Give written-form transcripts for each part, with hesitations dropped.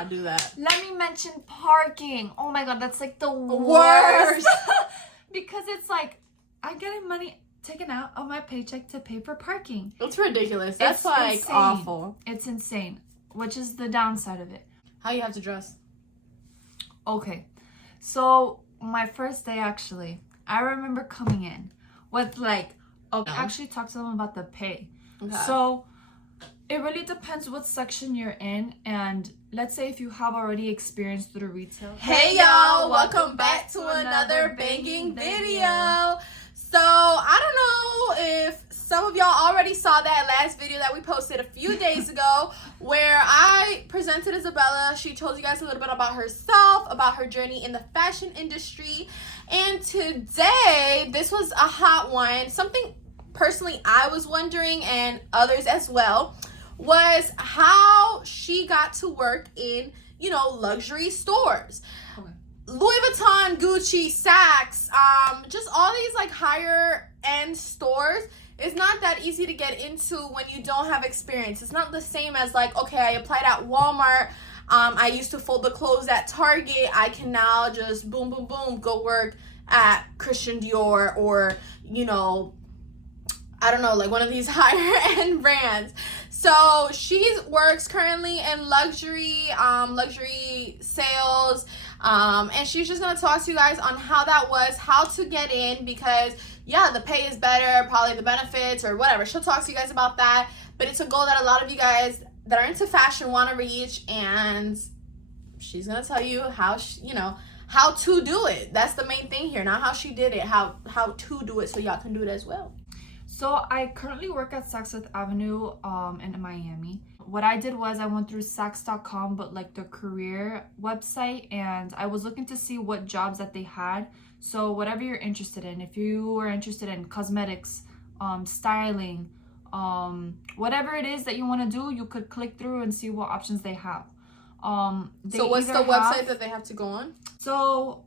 not do that. Let me mention parking. Oh my god, that's like the worst. Because it's like, I'm getting money taken out of my paycheck to pay for parking. It's ridiculous. That's insane. awful. It's insane, which is the downside of it. How you have to dress? Okay, so my first day, actually, I remember coming in with like, okay, I actually talked to them about the pay. Okay. So it really depends what section you're in, and let's say if you have already experienced through retail. Hey y'all, welcome back to another banging video. So I don't know if some of y'all already saw that last video that we posted a few days ago where I presented Isabella. She told you guys a little bit about herself, about her journey in the fashion industry. And today, this was a hot one. Something personally I was wondering, and others as well, was how she got to work in, luxury stores. Okay. Louis Vuitton, Gucci, SAKS, just all these like higher end stores. It's not that easy to get into when you don't have experience. It's not the same as like, okay, I applied at Walmart. I used to fold the clothes at Target. I can now just boom, boom, boom, go work at Christian Dior or, I don't know, like one of these higher end brands. So she works currently in luxury sales. And she's just going to talk to you guys on how that was, how to get in, because yeah, the pay is better, probably the benefits or whatever. She'll talk to you guys about that. But it's a goal that a lot of you guys that are into fashion want to reach, and she's going to tell you how how to do it. That's the main thing here, not how she did it, how to do it so y'all can do it as well. So I currently work at SAKS with EVENUE in Miami. What I did was I went through SAKS.com, but like the career website, and I was looking to see what jobs that they had. So whatever you're interested in, if you are interested in cosmetics, styling, whatever it is that you want to do, you could click through and see what options they have. So what's the website that they have to go on? So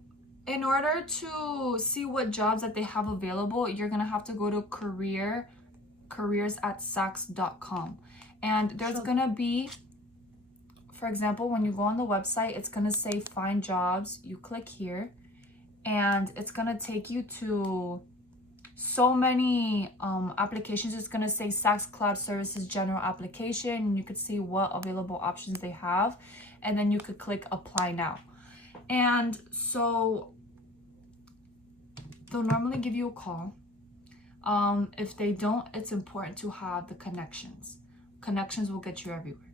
in order to see what jobs that they have available, you're going to have to go to careers@saks.com. And there's going to be, for example, when you go on the website, it's going to say find jobs. You click here and it's going to take you to so many applications. It's going to say SAKS Cloud Services General Application, and you could see what available options they have, and then you could click apply now. And so they'll normally give you a call. If they don't, it's important to have the connections. Connections will get you everywhere.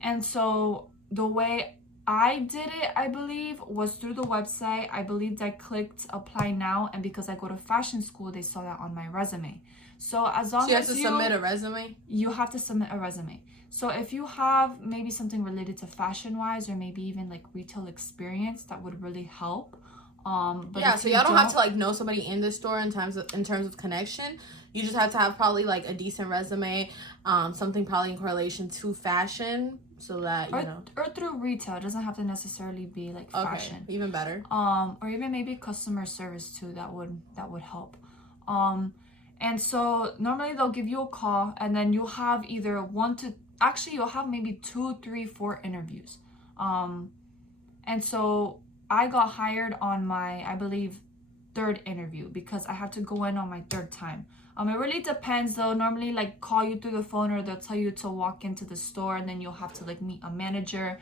And so the way I did it, I believe, was through the website. I believed I clicked apply now, and because I go to fashion school, they saw that on my resume. So as long as you have to submit a resume? You have to submit a resume. So if you have maybe something related to fashion-wise, or maybe even like retail experience, that would really help. But yeah, so y'all don't have to like know somebody in the store in terms of connection. You just have to have probably like a decent resume, something probably in correlation to fashion, so that or through retail. It doesn't have to necessarily be like fashion. Okay, even better. Or even maybe customer service too. That would help. And so normally they'll give you a call, and then you'll have either you'll have maybe 2, 3, 4 interviews. And so I got hired on my, I believe, 3rd interview because I had to go in on my 3rd time. It really depends. They'll normally like call you through the phone, or they'll tell you to walk into the store, and then you'll have to like meet a manager,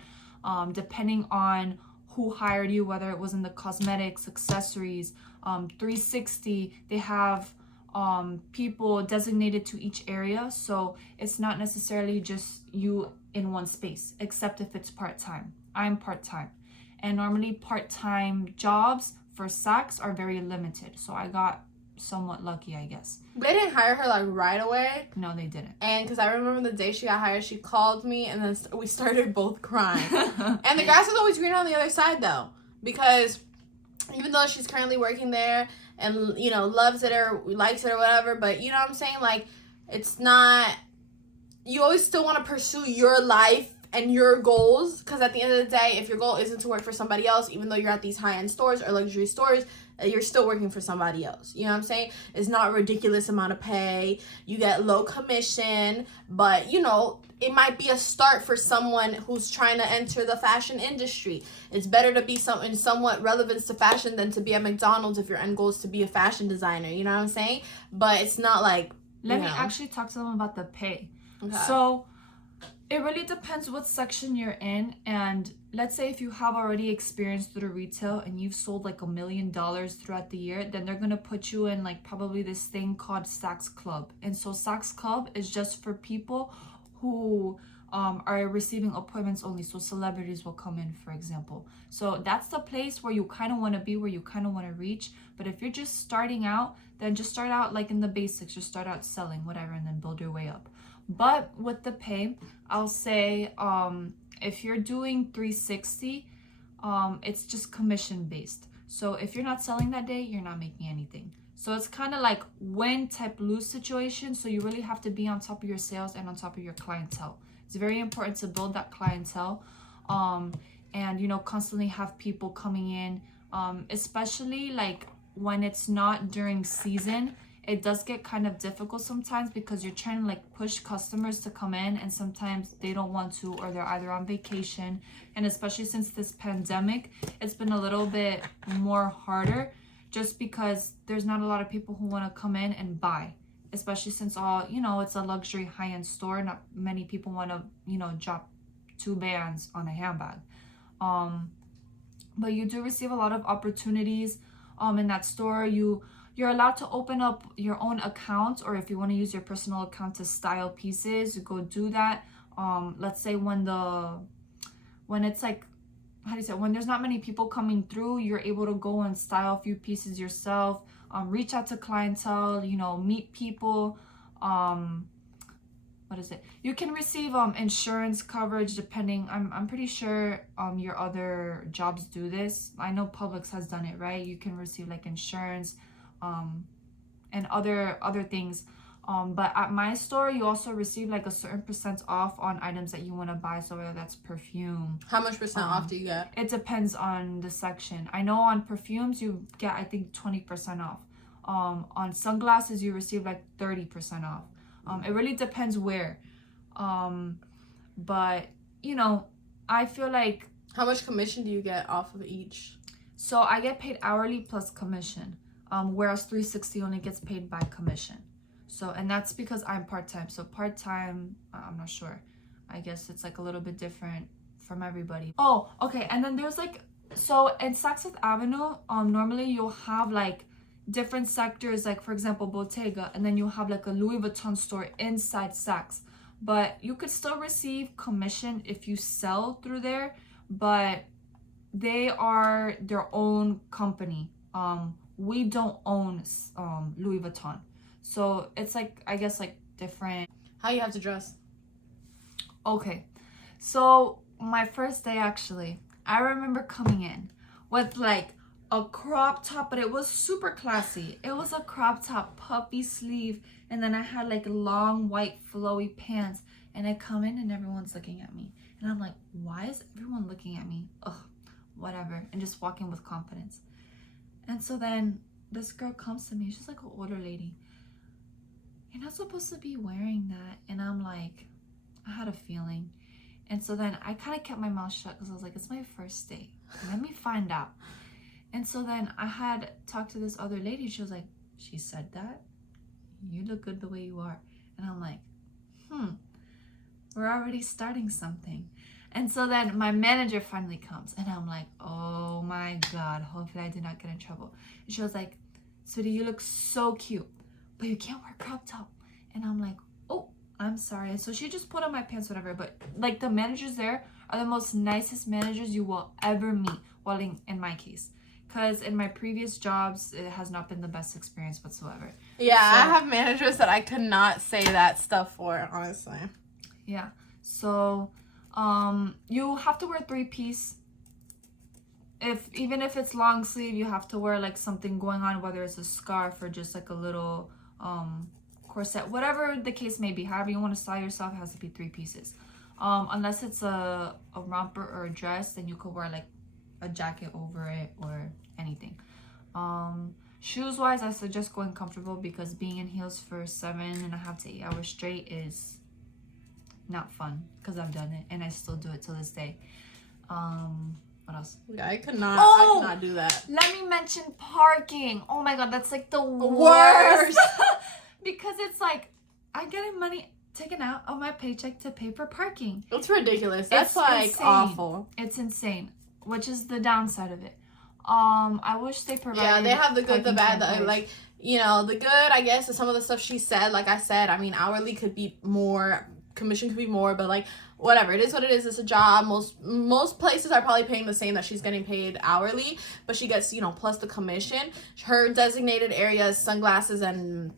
depending on who hired you, whether it was in the cosmetics, accessories, 360. They have people designated to each area, so it's not necessarily just you in one space, except if it's part-time. I'm part-time, and normally part-time jobs for SAKS are very limited, so I got somewhat lucky, I guess. They didn't hire her like right away. No, they didn't. And because I remember the day she got hired, she called me, and then we started both crying. And the grass is always greener on the other side, though, because even though she's currently working there and loves it or likes it or whatever, but you know what I'm saying, like, it's not, you always still want to pursue your life and your goals, because at the end of the day, if your goal isn't to work for somebody else, even though you're at these high-end stores or luxury stores, you're still working for somebody else. You know what I'm saying? It's not a ridiculous amount of pay. You get low commission, but it might be a start for someone who's trying to enter the fashion industry. It's better to be in somewhat relevance to fashion than to be at McDonald's if your end goal is to be a fashion designer. You know what I'm saying? But it's not like, let me actually talk to them about the pay. Okay. So it really depends what section you're in, and let's say if you have already experience through retail and you've sold like $1 million throughout the year, then they're gonna put you in like probably this thing called SAKS Club. And so SAKS Club is just for people who are receiving appointments only. So celebrities will come in, for example. So that's the place where you kind of want to be, where you kind of want to reach. But if you're just starting out, then just start out like in the basics, just start out selling whatever and then build your way up. But with the pay, I'll say if you're doing 360, it's just commission based. So if you're not selling that day, you're not making anything. So it's kind of like win type lose situation. So you really have to be on top of your sales and on top of your clientele. It's very important to build that clientele, and you know, constantly have people coming in, especially like when it's not during season. It does get kind of difficult sometimes because you're trying to like push customers to come in, and sometimes they don't want to, or they're either on vacation. And especially since this pandemic, it's been a little bit more harder just because there's not a lot of people who want to come in and buy, especially since you know, it's a luxury high-end store. Not many people want to, you know, drop 2 bands on a handbag. But you do receive a lot of opportunities in that store. You're allowed to open up your own account, or if you want to use your personal account to style pieces, you go do that. Let's say when it's like, how do you say, when there's not many people coming through, you're able to go and style a few pieces yourself, reach out to clientele, you know, meet people. What is it? You can receive insurance coverage depending. I'm pretty sure your other jobs do this. I know Publix has done it, right? You can receive like insurance, and other things. But at my store, you also receive like a certain % off on items that you want to buy. So whether that's perfume. How much % off do you get? It depends on the section. I know on perfumes you get, I think, 20% off. On sunglasses you receive like 30% off. It really depends where. But you know, I feel like. How much commission do you get off of each? So I get paid hourly plus commission. Whereas 360 only gets paid by commission. So, and that's because I'm part-time. So part-time, I'm not sure. I guess it's like a little bit different from everybody. Oh, okay. And then there's like, so in Saks Fifth Avenue, normally you'll have like different sectors, like for example, Bottega, and then you'll have like a Louis Vuitton store inside Saks. But you could still receive commission if you sell through there, but they are their own company. We don't own Louis Vuitton, so it's like, I guess, like different. How you have to dress? Okay, so my first day, actually, I remember coming in with like a crop top, but it was super classy. It was a crop top, puffy sleeve, and then I had like long white flowy pants, and I come in and everyone's looking at me, and I'm like, why is everyone looking at me? Ugh, whatever, and just walking with confidence. And so then this girl comes to me. She's like an older lady. You're not supposed to be wearing that. And I'm like, I had a feeling. And so then I kind of kept my mouth shut because I was like, it's my first day. Let me find out. And so then I had talked to this other lady. She was like, she said that? You look good the way you are. And I'm like, we're already starting something. And so then my manager finally comes, and I'm like, oh my God, hopefully I did not get in trouble. And she was like, sweetie, you look so cute, but you can't wear a crop top. And I'm like, oh, I'm sorry. And so she just put on my pants, whatever. But like the managers there are the most nicest managers you will ever meet. Well, in my case, because in my previous jobs, it has not been the best experience whatsoever. Yeah, so, I have managers that I could not say that stuff for, honestly. Yeah, so you have to wear 3-piece. Even if it's long sleeve, you have to wear like something going on, whether it's a scarf or just like a little corset, whatever the case may be. However you want to style yourself, it has to be 3 pieces. Unless it's a romper or a dress, then you could wear like a jacket over it or anything. Shoes wise, I suggest going comfortable, because being in heels for 7.5 to 8 hours straight is not fun because I've done it and I still do it to this day. What else? Yeah, I could not do that. Let me mention parking. Oh my god, that's like the worst. Because it's like I'm getting money taken out of my paycheck to pay for parking. It's ridiculous. That's It's like insane. awful. It's insane, which is the downside of it. I wish they provided. Yeah, they have the good, the bad. Like, you know, the good, I guess, is some of the stuff she said. Like I said, I mean, hourly could be more, commission could be more, but like, whatever. It is what it is. It's a job. Most places are probably paying the same that she's getting paid hourly, but she gets, you know, plus the commission. Her designated areas, sunglasses and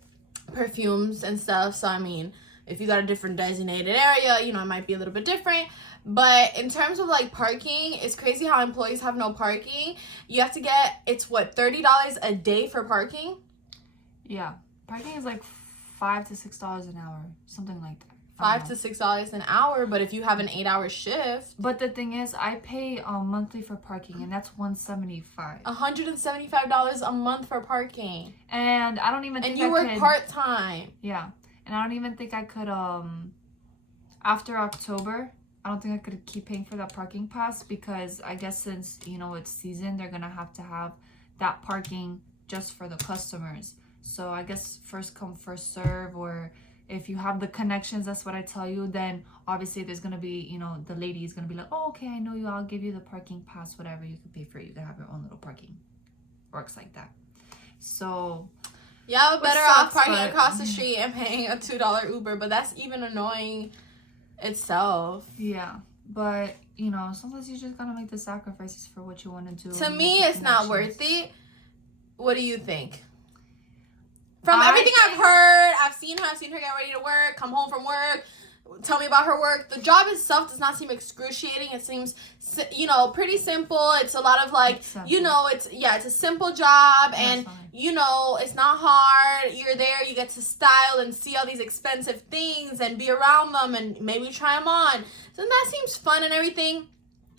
perfumes and stuff. So, I mean, if you got a different designated area, you know, it might be a little bit different. But in terms of like parking, it's crazy how employees have no parking. You have to get, it's what, $30 a day for parking? Yeah. Parking is like $5 to $6 an hour, something like that. $5 to $6 an hour, but if you have an 8-hour shift. But the thing is, I pay monthly for parking, and that's $175. $175 a month for parking. And I don't even think and you work part-time. Yeah. And I don't even think I could, after October, I don't think I could keep paying for that parking pass because I guess since, you know, it's season, they're going to have that parking just for the customers. So I guess first come, first serve, or if you have the connections, that's what I tell you, then obviously there's going to be, you know, the lady is going to be like, oh, okay, I know you, I'll give you the parking pass, whatever, you can pay for it. You can have your own little parking. Works like that. So yeah, we're better off parking across the street and paying a $2 Uber, but that's even annoying itself. Yeah, but, you know, sometimes you just got to make the sacrifices for what you want to do. To me, it's not worth it. What do you think? From everything I've heard, I've seen her get ready to work, come home from work, tell me about her work. The job itself does not seem excruciating. It seems, you know, pretty simple. It's a lot of like, you know, it's a simple job, and you know, it's not hard. You're there, you get to style and see all these expensive things and be around them and maybe try them on. So that seems fun and everything.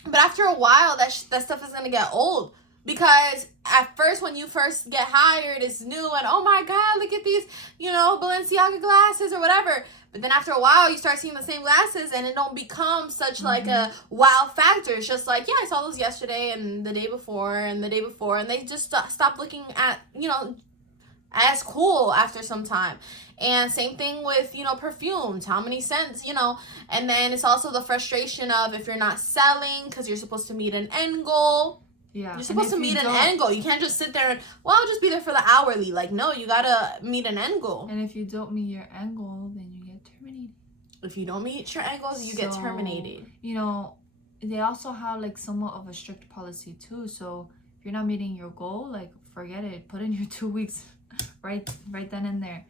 But after a while, that stuff is gonna get old. Because at first, when you first get hired, it's new and, oh my God, look at these, you know, Balenciaga glasses or whatever. But then after a while, you start seeing the same glasses and it don't become such like a wow factor. It's just like, yeah, I saw those yesterday and the day before and the day before. And they just stop looking at, you know, as cool after some time. And same thing with, you know, perfumes. How many cents, you know? And then it's also the frustration of if you're not selling because you're supposed to meet an end goal. Yeah. You're supposed to meet an end goal. You can't just sit there and, well, I'll just be there for the hourly. Like, no, you gotta meet an end goal. And if you don't meet your end goal, then you get terminated. If you don't meet your end goals, you get terminated. You know, they also have like somewhat of a strict policy too. So if you're not meeting your goal, like, forget it. Put in your 2 weeks right then and there.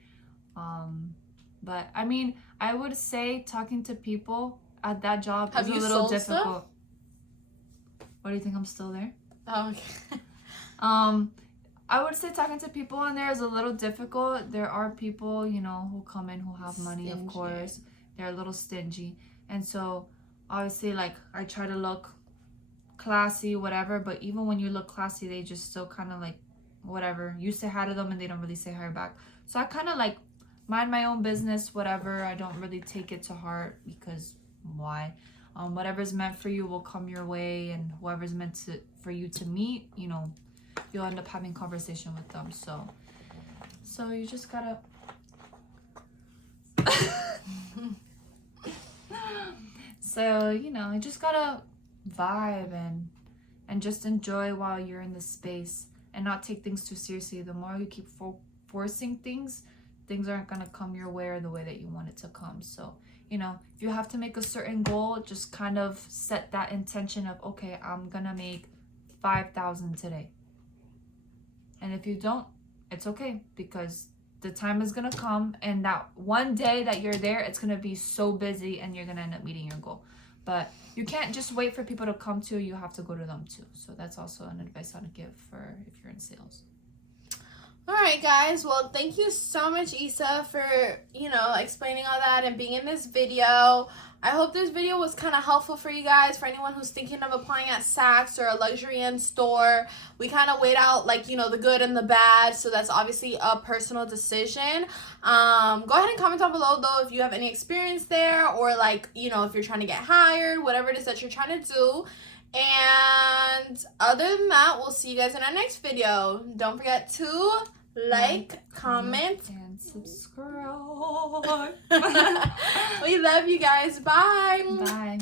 But I mean, I would say talking to people at that job is a little difficult. Stuff? What do you think? I'm still there? Oh, okay. I would say talking to people in there is a little difficult. There are people, you know, who come in who have money, of course. They're a little stingy. And so, obviously, like, I try to look classy, whatever. But even when you look classy, they just still kind of, like, whatever. You say hi to them and they don't really say hi back. So, I kind of, like, mind my own business, whatever. I don't really take it to heart because why? Whatever's meant for you will come your way, and whoever's meant for you to meet, you know, you'll end up having conversation with them. So you just gotta so, you know, you just gotta vibe and just enjoy while you're in the space and not take things too seriously. The more you keep forcing things aren't gonna come your way or the way that you want it to come. So, you know, if you have to make a certain goal, just kind of set that intention of, okay, I'm gonna make 5,000 today. And if you don't, it's okay, because the time is gonna come, and that one day that you're there, it's gonna be so busy and you're gonna end up meeting your goal. But you can't just wait for people to come to you, you have to go to them too. So that's also an advice I would give for if you're in sales. All right, guys. Well, thank you so much, Isa, for, explaining all that and being in this video. I hope this video was kind of helpful for you guys, for anyone who's thinking of applying at SAKS or a luxury in store. We kind of weighed out, the good and the bad, so that's obviously a personal decision. Go ahead and comment down below, though, if you have any experience there, or, if you're trying to get hired, whatever it is that you're trying to do. And other than that, we'll see you guys in our next video. Don't forget to like, comment, and subscribe. We love you guys. Bye. Bye.